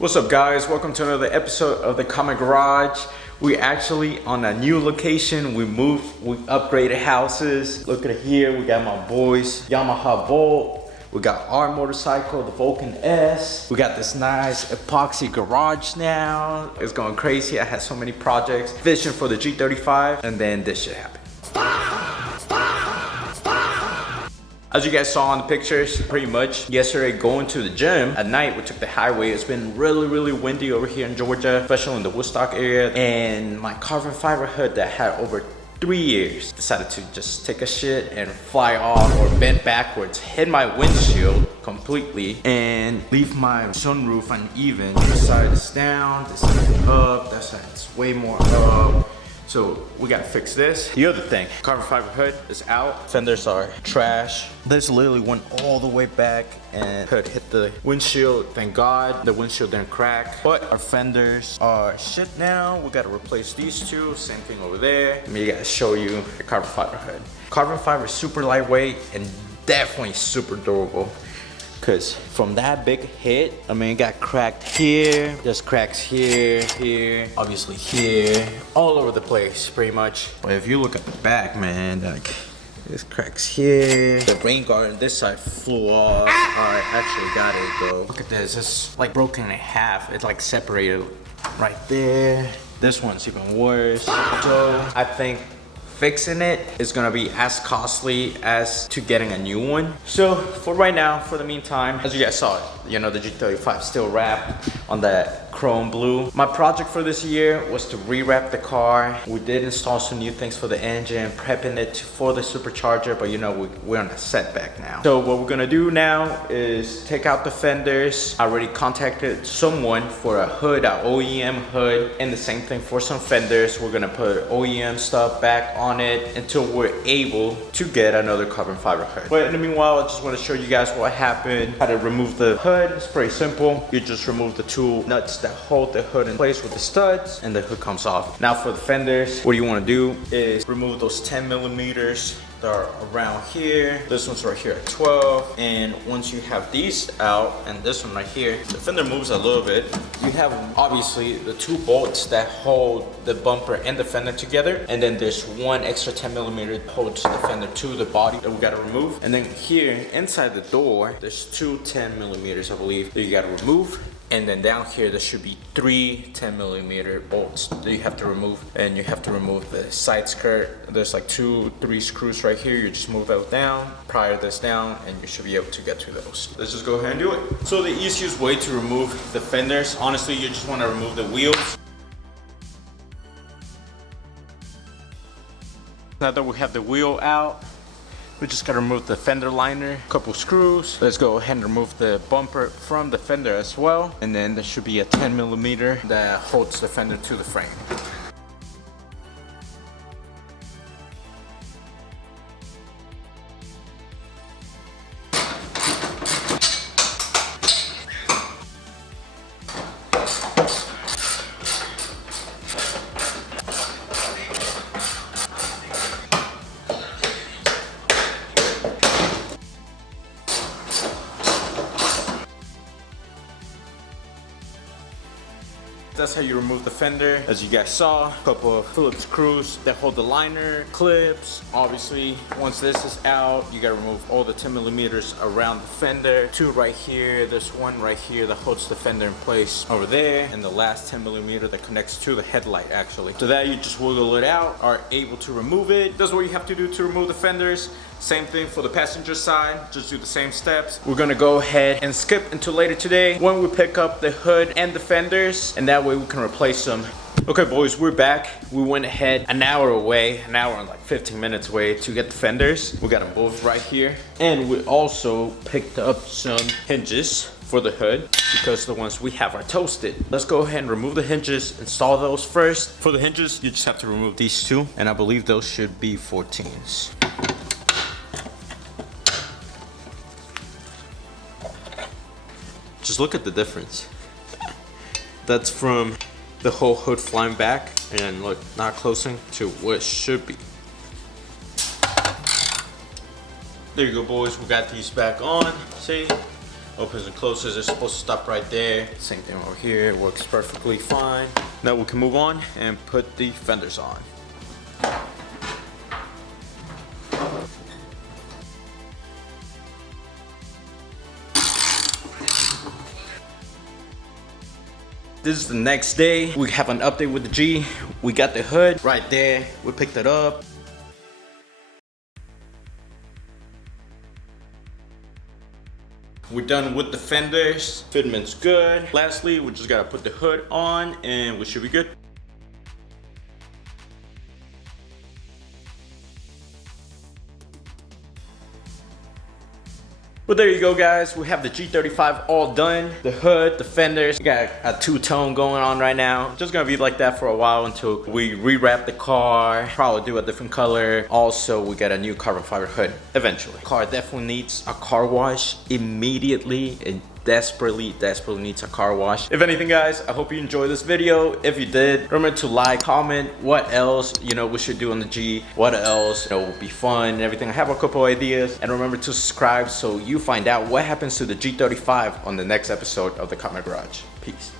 What's up guys, welcome to another episode of the KameGarage. We actually on a new location. We upgraded houses. Look at it here, we got my boys Yamaha Volt. We got our motorcycle, the Vulcan S. We got this nice epoxy garage now. It's going crazy. I had so many projects. Fishing for the G35 and then this shit happened. As you guys saw in the pictures, pretty much yesterday going to the gym at night, we took the highway. It's been really windy over here in Georgia, especially in the Woodstock area. And my carbon fiber hood that had over 3 years decided to just take a shit and fly off or bend backwards, hit my windshield completely and leave my sunroof uneven. This side is down, this side is up, that side is way more up. So we gotta fix this. The other thing, carbon fiber hood is out. Fenders are trash. This literally went all the way back and hood hit the windshield. Thank God the windshield didn't crack. But our fenders are shit now. We gotta replace these two. Same thing over there. Let me gotta show you the carbon fiber hood. Carbon fiber is super lightweight and definitely super durable. Cause from that big hit, I mean, it got cracked here, there's cracks here, obviously here, all over the place, pretty much. But if you look at the back, man, like, there's cracks here. The rain guard on this side flew off. I actually got it though. Look at this, it's like broken in half. It's like separated right there. This one's even worse. So I think fixing it is gonna be as costly as to getting a new one. So for right now, for the meantime, as you guys saw it, you know, the G35 still wrapped on that chrome blue. My project for this year was to rewrap the car. We did install some new things for the engine, prepping it for the supercharger, but you know, we're on a setback now. So what we're gonna do now is take out the fenders. I already contacted someone for a hood, an OEM hood, and the same thing for some fenders. We're gonna put OEM stuff back on it until we're able to get another carbon fiber hood. But in the meanwhile, I just want to show you guys what happened, how to remove the hood. It's pretty simple. You just remove the two nuts that hold the hood in place with the studs and the hood comes off. Now for the fenders, what you want to do is remove those 10 millimeters that are around here. This one's right here at 12. And once you have these out and this one right here, the fender moves a little bit. You have obviously the two bolts that hold the bumper and the fender together. And then there's one extra 10 millimeter that holds the fender to the body that we gotta remove. And then here inside the door, there's two 10 millimeters, I believe, that you gotta remove. And then down here, there should be three 10 millimeter bolts that you have to remove. And you have to remove the side skirt. There's like 2-3 screws right here. You just move those down, pry this down, and you should be able to get to those. Let's just go ahead and do it. So the easiest way to remove the fenders, honestly, you just wanna remove the wheels. Now that we have the wheel out, we just gotta remove the fender liner, a couple screws. Let's go ahead and remove the bumper from the fender as well. And then there should be a 10 millimeter that holds the fender to the frame. That's how you remove the fender. As you guys saw, a couple of Phillips screws that hold the liner, clips. Obviously, once this is out, you gotta remove all the 10 millimeters around the fender. Two right here, there's one right here that holds the fender in place over there, and the last 10 millimeter that connects to the headlight actually. So that you just wiggle it out, are able to remove it. That's what you have to do to remove the fenders. Same thing for the passenger side, just do the same steps. We're gonna go ahead and skip until later today when we pick up the hood and the fenders, and that way we can replace them. Okay boys, we're back. We went ahead an hour and like 15 minutes away to get the fenders. We got them both right here. And we also picked up some hinges for the hood because the ones we have are toasted. Let's go ahead and remove the hinges, install those first. For the hinges, you just have to remove these two, and I believe those should be 14s. Just look at the difference. That's from the whole hood flying back and look, not closing to what it should be. There you go boys, we got these back on. See, Opens and closes, it's supposed to stop right there. Same thing over here, it works perfectly fine. Now we can move on and put the fenders on. This is the next day. We have an update with the G. We got the hood right there. We picked it up. We're done with the fenders. Fitment's good. Lastly, we just gotta put the hood on and we should be good. Well, there you go, guys. We have the G35 all done. The hood, the fenders. We got a two-tone going on right now. Just gonna be like that for a while until we rewrap the car. Probably do a different color. Also, we get a new carbon fiber hood eventually. Car definitely needs a car wash immediately. It desperately needs a car wash. If anything, guys, I hope you enjoyed this video. If you did, remember to like, comment what else we should do on the G, what else will be fun and everything. I have a couple ideas, and remember to subscribe so you find out what happens to the G35 on the next episode of the KameGarage. Peace.